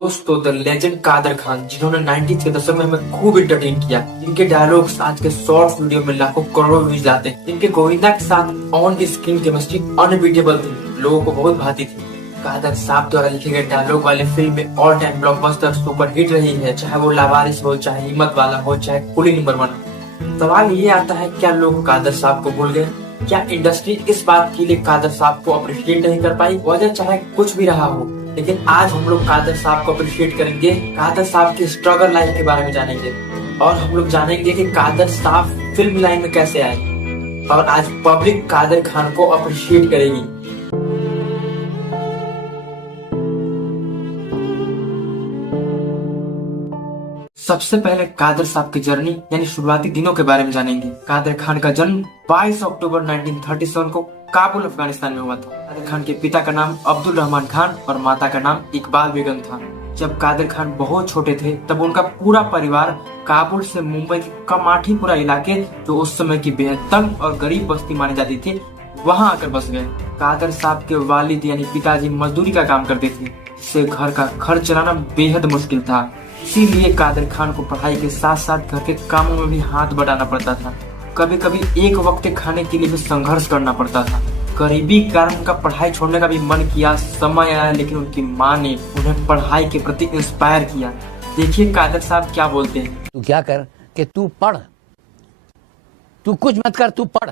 दोस्तों the legend Kader Khan जिन्होंने 90s के दशक में हमें खूब एंटरटेन किया, जिनके डायलॉग्स आज के शॉर्ट्स वीडियो में लाखों करोड़ों व्यूज लाते हैं, जिनके गोविंदा के साथ ऑन स्क्रीन केमिस्ट्री अनबीटेबल थी, लोगों को बहुत भाती थी। कादर साहब द्वारा लिखे गए डायलॉग वाले फिल्म में all time blockbuster super hit रही है, चाहे वो लावारिस हो, चाहे हिम्मत वाला हो, चाहे कुली नंबर 1। सवाल ये आता है, क्या लोग कादर साहब को भूल गए? क्या इंडस्ट्री इस बात के लिए कादर साहब को अप्रिशिएट नहीं कर पाई? वजह चाहे कुछ भी रहा हो, लेकिन आज हम लोग कादर साहब को अप्रिशिएट करेंगे, कादर साहब की स्ट्रगल लाइफ के बारे में जानेंगे और हम लोग जानेंगे कि कादर साहब फिल्म लाइन में कैसे आए और आज पब्लिक कादर खान को अप्रिशिएट करेगी। सबसे पहले कादर साहब की जर्नी यानी शुरुआती दिनों के बारे में जानेंगे। कादर खान का जन्म 22 अक्टूबर 1937 को काबुल अफगानिस्तान में हुआ था। कादर खान के पिता का नाम अब्दुल रहमान खान और माता का नाम इकबाल बेगम था। जब कादर खान बहुत छोटे थे तब उनका पूरा परिवार काबुल से मुंबई के कमाठीपुरा इलाके, जो उस समय की बेहद तंग और गरीब बस्ती मानी जाती थी, वहां आकर बस गए। कादर साहब के वालिद यानी पिताजी मजदूरी का काम करते थे, जिससे घर का खर्च चलाना बेहद मुश्किल था। इसीलिए कादर खान को पढ़ाई के साथ साथ घर के कामों में भी हाथ बटाना पड़ता था। कभी कभी एक वक्त खाने के लिए भी संघर्ष करना पड़ता था। गरीबी के कारण उनका पढ़ाई छोड़ने का भी मन किया, समय आया, लेकिन उनकी माँ ने उन्हें पढ़ाई के प्रति इंस्पायर किया। देखिए कादर साहब क्या बोलते हैं। तू क्या कर कि तू पढ़, तू कुछ मत कर, तू पढ़।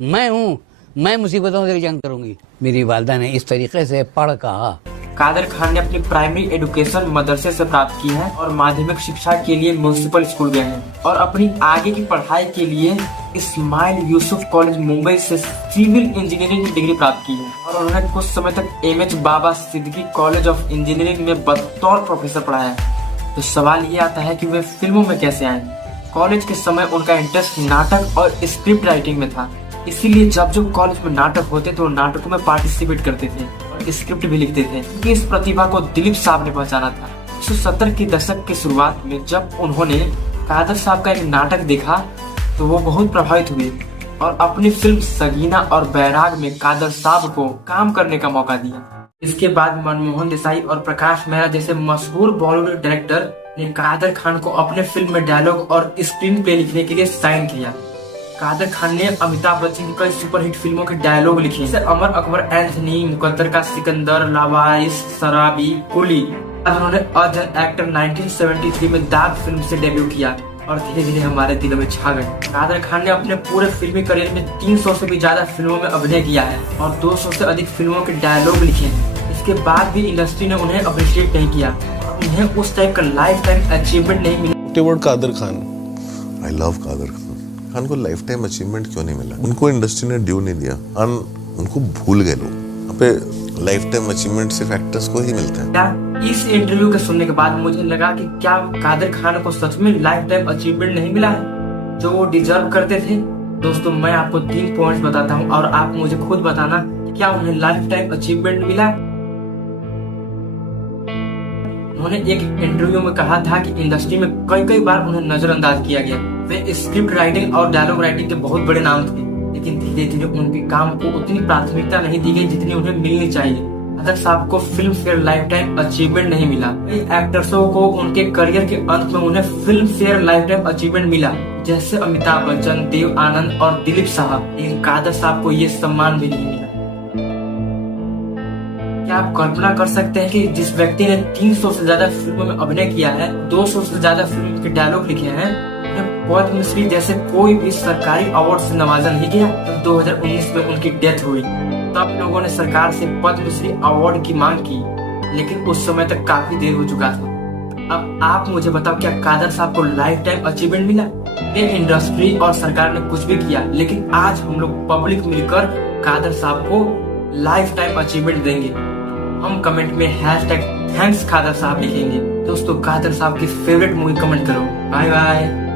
मैं हूँ, मैं मुसीबतों से जंग करूंगी। मेरी वालदा ने इस तरीके से पढ़ कहा। कादर खान ने अपनी प्राइमरी एजुकेशन मदरसे से प्राप्त की है और माध्यमिक शिक्षा के लिए म्युनिसिपल स्कूल गए हैं और अपनी आगे की पढ़ाई के लिए इस्माइल यूसुफ कॉलेज मुंबई से सिविल इंजीनियरिंग की डिग्री प्राप्त की है और उन्होंने कुछ समय तक MH Baba Siddiqui college of engineering में बतौर प्रोफेसर पढ़ाया। तो सवाल ये आता है कि वे फिल्मों में कैसे आए। कॉलेज के समय उनका इंटरेस्ट नाटक और स्क्रिप्ट राइटिंग में था, इसीलिए जब जो कॉलेज में नाटक होते तो नाटकों में पार्टिसिपेट करते थे और स्क्रिप्ट भी लिखते थे। क्योंकि इस प्रतिभा को दिलीप साहब ने पहचाना था। 1970 के दशक के शुरुआत में जब उन्होंने कादर साहब का एक नाटक देखा तो वो बहुत प्रभावित हुए और अपनी फिल्म सगीना और बैराग में कादर साहब को काम करने का मौका दिया। इसके बाद मनमोहन देसाई और प्रकाश मेहरा जैसे मशहूर बॉलीवुड डायरेक्टर ने कादर खान को अपने फिल्म में डायलॉग और स्क्रीन प्ले लिखने के लिए साइन किया। कादर खान ने अमिताभ बच्चन की कई सुपरहिट फिल्मों के डायलॉग लिखे, जैसे अमर अकबर एंथनी, मुकद्दर का सिकंदर, लावारिस, शराबी, कुली। उन्होंने एज एन एक्टर 1973 में दाग फिल्म से डेब्यू किया और धीरे धीरे हमारे दिलों में छा गए। कादर खान ने अपने पूरे फिल्मी करियर में 300 से भी ज्यादा फिल्मों में अभिनय किया है और 200 से अधिक फिल्मों के डायलॉग लिखे हैं। इसके बाद भी इंडस्ट्री ने उन्हें अप्रिशिएट नहीं किया, उन्हें उस टाइप का लाइफ टाइम अचीवमेंट नहीं मिला। कादर खान, आई लव कादर खान को लाइफ टाइम अचीवमेंट क्यों नहीं मिला? उनको इंडस्ट्री ने ड्यू नहीं दिया, उनको भूल गए लोग। यहाँ पे लाइफ टाइम अचीवमेंट सिर्फ एक्टर्स को ही मिलता है। क्या इस इंटरव्यू के सुनने के बाद मुझे लगा कि क्या कादर खान को सच में लाइफ टाइम अचीवमेंट नहीं मिला है जो वो डिजर्व करते थे? दोस्तों मैं आपको 3 पॉइंट्स बताता हूँ और आप मुझे खुद बताना कि क्या उन्हें लाइफ टाइम अचीवमेंट मिला। उन्होंने एक इंटरव्यू में कहा था कि इंडस्ट्री में कई बार उन्हें नजरअंदाज किया गया। वे स्क्रिप्ट राइटिंग और डायलॉग राइटिंग के बहुत बड़े नाम थे, लेकिन धीरे धीरे उनके काम को उतनी प्राथमिकता नहीं दी गई जितनी उन्हें मिलनी चाहिए। कादर साहब को film fair life time achievement नहीं मिला। कई एक्टर्सों को उनके करियर के अंत में उन्हें film fair life time achievement मिला, जैसे अमिताभ बच्चन, देव आनंद और दिलीप साहब, लेकिन कादर साहब को ये सम्मान भी नहीं मिला। क्या आप कल्पना कर सकते हैं कि जिस व्यक्ति ने 300 से ज्यादा फिल्मों में अभिनय किया है, 200 से ज्यादा फिल्म के डायलॉग लिखे हैं, पद्मश्री जैसे कोई भी सरकारी अवार्ड से नवाजा नहीं गया? जब 2019 में उनकी डेथ हुई तब लोगों ने सरकार से पद्मश्री अवार्ड की मांग की, लेकिन उस समय तक काफी देर हो चुका था। अब आप मुझे बताओ, क्या कादर साहब को लाइफ टाइम अचीवमेंट मिला? ये इंडस्ट्री और सरकार ने कुछ भी किया, लेकिन आज हम लोग पब्लिक मिलकर कादर साहब को लाइफ टाइम अचीवमेंट देंगे। हम कमेंट में #थैंक्स कादर साहब लिखेंगे। दोस्तों कादर साहब की फेवरेट मूवी कमेंट करो। Bye bye.